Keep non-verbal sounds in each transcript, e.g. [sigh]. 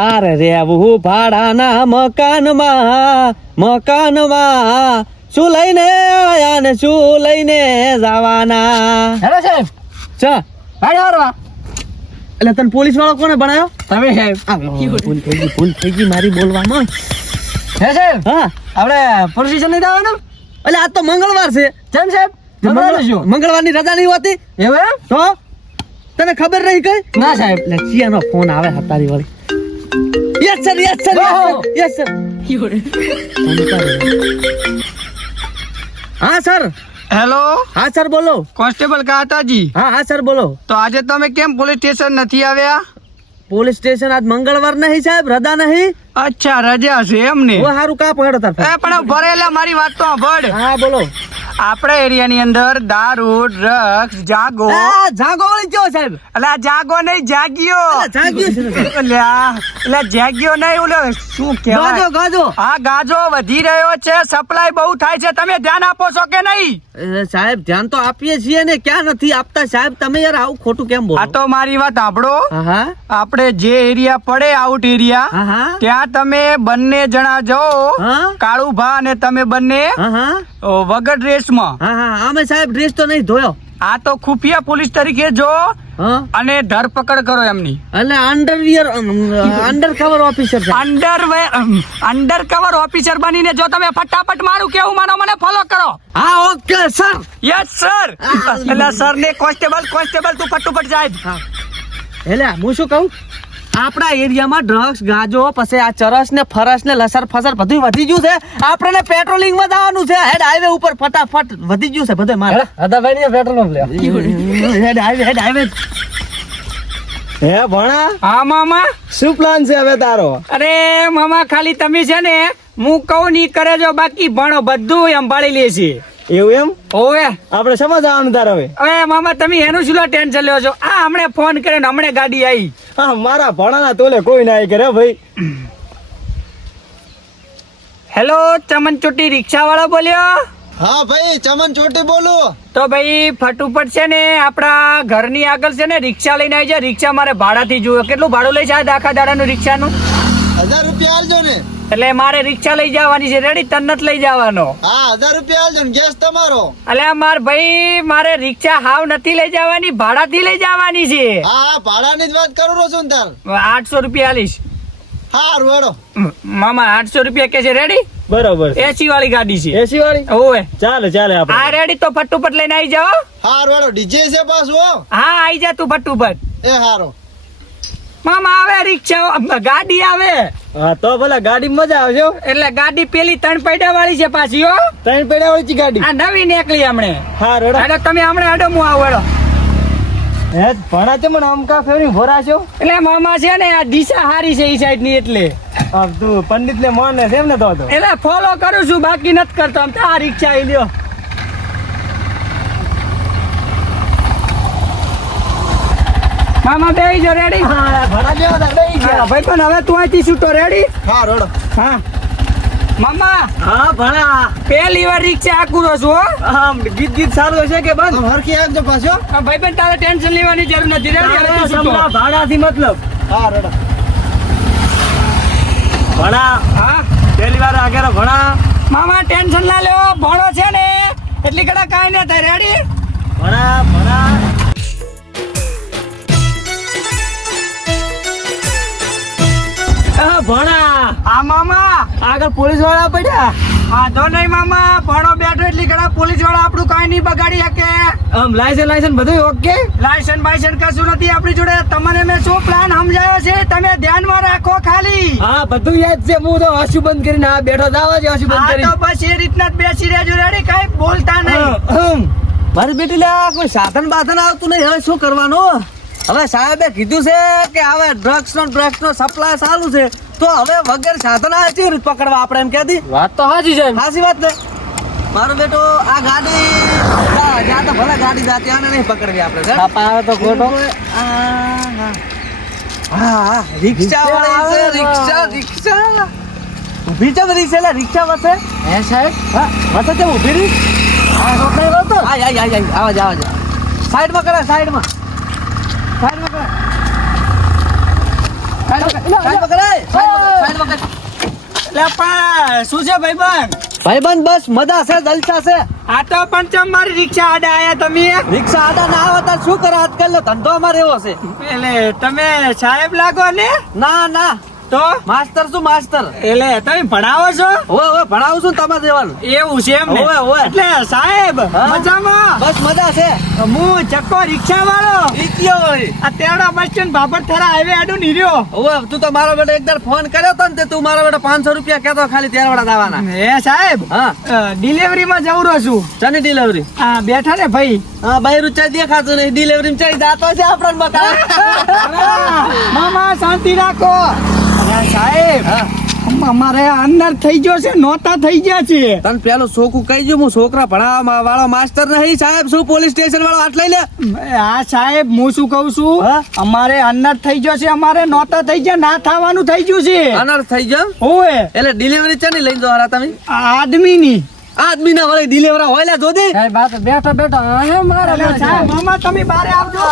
તારે રહેવું ભાડાના મકાનમાં મકાનમાં. શું લઈને આયા ને શું લઈને જવાના? હેલો સાહેબ. ચા. હાડો હારવા એટલે તને પોલીસ વાળો કોને બનાવ્યો તમે સાહેબ. ભૂલ થઈ ગઈ ભૂલ થઈ ગઈ મારી બોલવામાં હે સાહેબ. હા. આપણે પોલીસ સ્ટેશન નહીં જવાનું? એટલે આજ તો મંગળવાર છે. કેમ સાહેબ? મંગળવારની રજા નહીં હોતી? એવું તો? તને ખબર નહીં કઈ? ના સાહેબ. એટલે ચિયાનો ફોન આવે હતારી વાળી. Yes sir yes sir. Yes sir હા સર હેલો હા સર બોલો. કોન્સ્ટેબલ કાતાજી. હા હા સર બોલો. તો આજે તમે કેમ પોલીસ સ્ટેશન નથી આવ્યા? પોલીસ સ્ટેશન આજ મંગળવાર નહીં સાહેબ. રજા નહીં. અચ્છા રજા છે એમને હું સારું કા પકડતા પણ ભરેલા મારી વાત તો ભડ હા બોલો. આપણા એરિયાની અંદર દારૂ ડ્રગ્સ જાગો. જાગો કયો સાહેબ? એટલે જાગો નહીં જાગ્યો. એટલે જાગ્યો નહીં ઓલો શું કહેવાય? ગાજો આ ગાજો વધી રહ્યો છે સપ્લાય બહુ થાય છે. તમે ધ્યાન આપો છો કે નહીં? સાહેબ ધ્યાન તો આપીએ છીએ ને ક્યાં નથી આપતા સાહેબ? તમે યાર આવું ખોટું કેમ બોલો? આ તો મારી વાત સાંભળો. હા હા. આપણે જે એરિયા પડે આઉટ એરિયા હા હા. ત્યાં તમે બંને જણા જાઓ. કાળુભા અને તમે બંને. વગર ડ્રેસ ડ્રેસમાં હા હા અમે સાહેબ ડ્રેસ તો નહીં ધોયો. આ તો ખુફિયા પોલીસ તરીકે જો અને ધરપકડ કરો એમની. એટલે અંડરવિયર અંડર ઓફિસર છે. અંડર અંડર ઓફિસર બનીને જો તમે ફટાફટ મારું કેવું માનો મને ફોલો કરો. હા ઓકે સર યસ સર એટલે સર ને કોન્સ્ટેબલ કોન્સ્ટેબલ તું ફટાફટ જાય. એટલે હું શું કહું? આપણા એરિયામાં ડ્રગ્સ ગાજો પછી આ ચરસ ને ફરસ ને લસર ફસર બધું વધી ગયું છે. આપણને પેટ્રોલિંગ વધારવાનું છે. હેડ હાઈવે ઉપર ફટાફટ વધી ગયું છે બધું મારે હદાભાઈ ની patrol head highway head highway હે ભણા? હા મામા. શું પ્લાન છે હવે તારો? અરે મામા ખાલી તમે છે ને હું કહું ની કરે જો બાકી ભણો બધું સંભાળી લે છે. એવું એમ? ઓવે. આપણે શેમાં જવાનું તાર હવે? અરે મામા તમે એનું શું ટેન્શન લ્યો છો? આ હમણે ફોન કરીને ને હમણે ગાડી આવી હા મારા ભણાના તોલે કોઈ ના કરે ભાઈ. હેલો ચમનચોટી રિક્ષા વાળો બોલ્યો? હા ભાઈ ચમન ચોટી બોલો. તો ભાઈ ફટુપટ છે ને આપણા ઘરની આગળ છે ને રિક્ષા લઈને આવી જાય રિક્ષા મારે ભાડાથી જોયો કેટલું ભાડું લઈ જાય આખા દાડાનું રિક્ષાનું? હજાર રૂપિયા આલજો ને. એટલે મારે રિક્ષા લઈ જવાની છે. રેડી તને નથી લઈ જવાનો. હા હજાર રૂપિયા આલજો ને ગેસ તમારો. એટલે માર ભાઈ મારે રિક્ષા હાવ નથી લઈ જવાની ભાડાથી લઈ જવાની છે. હા હા ભાડાની જ વાત કરું છું ને તાર. આઠસો રૂપિયા આલીશ. હા હેડો. મામા આઠસો રૂપિયા કે છે? રેડી બરોબર એસી વાળી ગાડી છે. એસી વાળી ઓવે. ચાલે ચાલે આ રેડી તો ફટુફટ લઈને આવી જાઓ. હા હેડો ડીજે છે પાછો હો. હા આવી જા તું ફટુફટ. એ હારો. મામા આવે રિક્ષા ગાડી આવે. હા તો ભલા ગાડી મજા આવશે એટલે ગાડી પેલી ત્રણ પૈડા વાળી છે પાછી હો. ત્રણ પેડા વાળી ગાડી. આ નવી નીકળી હમણે. હા રડો. એટલે તમે હમણે અડો હું અડો હે ભણા છે મને અમકા ફેરી ભરાશો એટલે મામા છે ને આ દિશા હારી છે ઈ સાઈડની એટલે તું પંડિત ને માને છે એમ ને તો તો. એટલે ફોલો કરું છું બાકી નથી કરતો. આમ તો આ રિક્ષા આવી લ્યો. મામા બે જો રેડી હા ભણા જેવા તા બેહી ગયા. ભાઈ પણ હવે તું અહીંથી છૂટો રેડી હા રોડો. હા. મામા હા ભણા પહેલી વાર રિક્ષા આકુરો છું હો. આમ ગીત ગીત સારું હશે કે બંધ? આમ હરખી આવજો પાછો. ભાઈ પણ તારે ટેન્શન લેવાની જરૂર નથી. રેડી હવે તું છૂટો. સમલા ભાડાથી મતલબ. હા રોડ. ભણા હા. પહેલી વાર આગળ ભણા મામા ટેન્શન ના લેવો ભણો છે ને. એટલી કડા કાંઈ ન થાય. રેડી ભણા ભણા ભણા. હા મામા. આગળ પોલીસવાળા પડ્યા વાંધો નહીં મામા. ભણો બેઠો એટલી ઘણા પોલીસવાળા આપણું કાંઈ નહીં બગાડી શકે. આમ લાયસન લાયસન બધું ઓકે લાયસન બાયસન કશું નથી આપણી જોડે. તમને મેં શું પ્લાન સમજાયો છે? તમે ધ્યાનમાં રાખો ખાલી. હા બધું યાદ છે. હું તો હસુ બંધ કરીને આ બેઠો દાવ છે હસુ બંધ બંધ તો બસ એ રીતના જ બેસી રહેજો. રેડી કઈ બોલતા નહીં. મારી બેટી લે કોઈ સાધન બાધન આવતું નહીં. હવે શું કરવાનું? હવે સાહેબે કીધું છે કે હવે ડ્રગ્સ નો ડ્રગ્સ નો સપ્લાય ચાલુ છે. તો હવે વગર સાધન આવે રીત પકડવા આપણે એમ કહેતી? વાત તો સાચી છે સાચી વાત ને? મારો બેટો આ ગાડી જ્યાં તો ભલે ગાડી જાતી આને નહીં પકડવી આપણે આવે તો ખોટો. હા. રિક્ષા વાળી છે રિક્ષા રિક્ષા. ઊભી છે બધી છે રિક્ષા વસે? હે સાહેબ? હા વસે છે ઊભી રહી? હા રોડ નહીં રોતો આય આય આય આય. આવાજ આવાજ. સાઈડમાં કરે સાઈડમાં. શું છે ભાઈબંધ ભાઈબંધ બસ મજા છે જલસા છે. આ પણ ચમ રિક્ષા આડા આયા તમે રિક્ષા આડા ના આવતા શું કરો? આજકાલ ધંધો અમારે એવો છે. એટલે તમે સાહેબ લાગો ને? ના ના. તો? માસ્તર શું માસ્તર? એટલે તમે ભણાવો છો? હવે હવે ભણાવું છું તમારે દેવાનું એવું છે એમ ઓય ઓવે. એટલે સાહેબ મજામાં? બસ મજા છે. હું ચક્કો રિક્ષા વાળો રિક્ષા વળી આ તેડા બસ સ્ટેન્ડ બાબર થરા હાઈવે આડું નીર્યો. ઓય તું તો મારા બેટા એકદર ફોન કર્યો તો ને તે તું મારા બેટા 500 રૂપિયા કહેતો ખાલી તેરવાડા દાવાના. એ સાહેબ હા. ડિલિવરી માં જવું રહ્યો છું. ચાની ડિલિવરી આ બેઠા ને ભાઈ. હા ભાઈ રૂચા દેખાતું નહીં. ડિલિવરી ચડી જાતો છે આપણને બકા [laughs] મામા શાંતિ રાખો. સાહેબ. અમારે અંદર થઈ ગયો છે નોતા થઈ ગયા છે. તને પેલું છોકરું કહી જો હું છોકરા ભણાવવા વાળો માસ્ટર નહીં સાહેબ. શું પોલીસ સ્ટેશન વાળો આટલે લે? આ સાહેબ હું શું કહું છું? હા? અમારે અંદર થઈ ગયો છે અમારે નોતા થઈ ગયા ના થવાનું થઈ ગયું છે. અનર્થ થઈ ગયો? ઓએ એટલે ડિલિવરી છે ને દો હારા તમે આદમીની. આદમી ના વળી ડિલિવરા હોય આ તો બેઠા બેઠા. અહીંયા મારા મામા તમે બારે આવજો.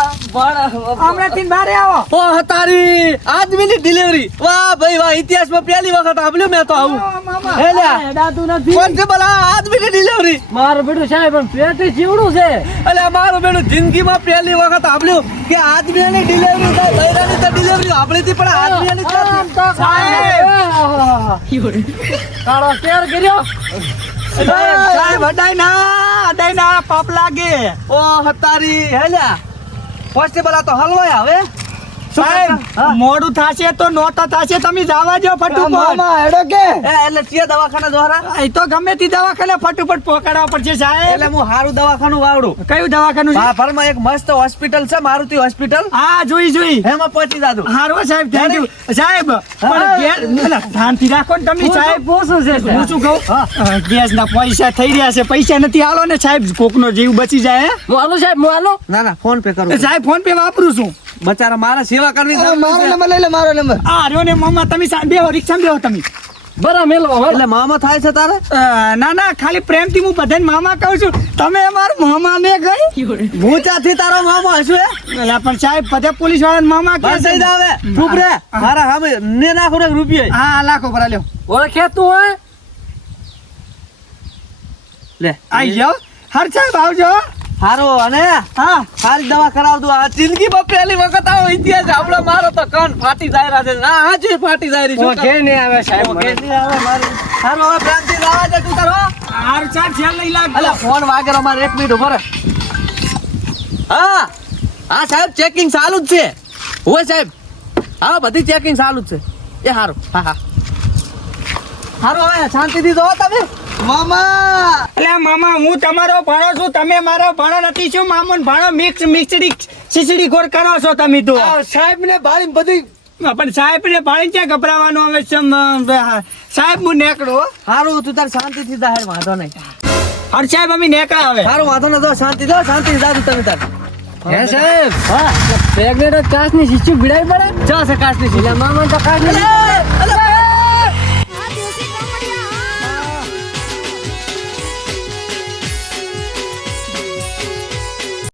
હમણાં બારે આવો. ઓ હતારી. આદમીની ડિલિવરી વાહ ભાઈ વાહ ઇતિહાસમાં પહેલી વખત આપ્યું મેં તો આવું. મામા. હે લ્યા. હેડાતું નથી. કોન્સ્ટેબલ આ આદમીની ડિલિવરી મારું બેટું સાહેબ પણ પેટ જીવડું છે. એટલે મારું બેનું જિંદગીમાં પહેલી વખત આપ્યું કે આદમીની ડિલિવરી થાય બૈરાની તો ડિલિવરી આપણી પણ આદમી ની સાહેબ કાળો કેર કર્યો. સાહેબ, અડાઈ ના અડાઈ ના, પાપ લાગે. ઓ, હતારી હેલા કોન્સ્ટેબલ આ તો હલવાય હવે સાહેબ મોડું થાશે તો નોતા થશે તમે જવા જો ફટુફટ મામા હેડો કે. એટલે ચિયા દવાખાના દ્વારા? એ તો ગમે તે દવાખાને ફટુફટ પકડવા પડશે સાહેબ. એટલે હું હારું દવાખાનું વાવડું. કયું દવાખાનું છે? ભાભરમાં એક મસ્ત હોસ્પિટલ છે મારુતિ હોસ્પિટલ. હા જોઈ જોઈ. એમાં પહોંચી દાદુ હારો સાહેબ થેન્ક યુ સાહેબ શાંતિ રાખો ને તમે સાહેબ. પોસું છે હું શું કહું? ગેસ ના પૈસા થઈ રહ્યા છે પૈસા નથી આલો ને સાહેબ કોકનો જીવ બચી જાય હે? હું આલો સાહેબ હું આલો ના ના ફોન પે કરું. સાહેબ ફોન પે વાપરું છું. બચારા મારા સેવા કરવી મારો. નંબર લઈ લે મારો નંબર. આ રહ્યો ને મામા તમે બેહો રિક્ષા બેહો તમે. બરા મેલવા એટલે મામા થાય છે તારે? ના ના ખાલી પ્રેમથી હું બધાને મામા કહું છું. તમે અમારા મામા ને ગઈ? હું તારો મામો હશું? એ અલા, પણ સાહેબ બધા પોલીસવાળા મામા છે. થઈ જાવે. ચૂપ રે. મારા સામે ને નાખો રે રૂપિયા. હા લાખો ભરા લ્યો. ઓળખે તું હોય લે. આઈ જાઓ. હર સાહેબ આવજો. હારો અને હા સારી દવા કરાવજો. આ જિંદગીમાં પહેલી વખત આવો ઇતિહાસ આપડે મારો તો કણ ફાટી જાય રહ્યા છે. ના હાજી ફાટી જાય રહી શું કરું? નહીં આવે ઓકે, નહીં આવે મારું. હારો હવે પ્રેમથી લાવા દે તું તારો હાર ચાર છેલ નહીં લાગ. અલા ફોન વાગે મારે. એક મિનિટ ઊભો રહે. હા હા સાહેબ ચેકિંગ ચાલુ જ છે. હોય સાહેબ. હા બધી ચેકિંગ ચાલુ જ છે. એ હારું. હા હા. હારું હવે શાંતિથી જો તમે. મામા! એટલે મામા હું તમારો ભાણો છું તમે મારો ભાણો નથી છું મામો ભાણો મિક્સ મિક્સડી ખીચડી ખોર કરો છો તમે તો? સાહેબ ને બધું પણ સાહેબ ને ભાણી ક્યાં ગભરાવાનું આવે સાહેબ હું નેકડો હો. હારું તું તાર શાંતિથી જાહેર વાંધો નહીં. હર સાહેબ અમે નેકડા હવે. હારું વાંધો ન શાંતિ દો શાંતિ જાતું તમે તાર. હે સાહેબ? હા. પ્રેગ્નેન્ટ કાચ શીશી ભીડાઈ પડે? જા છે કાચની મામા તો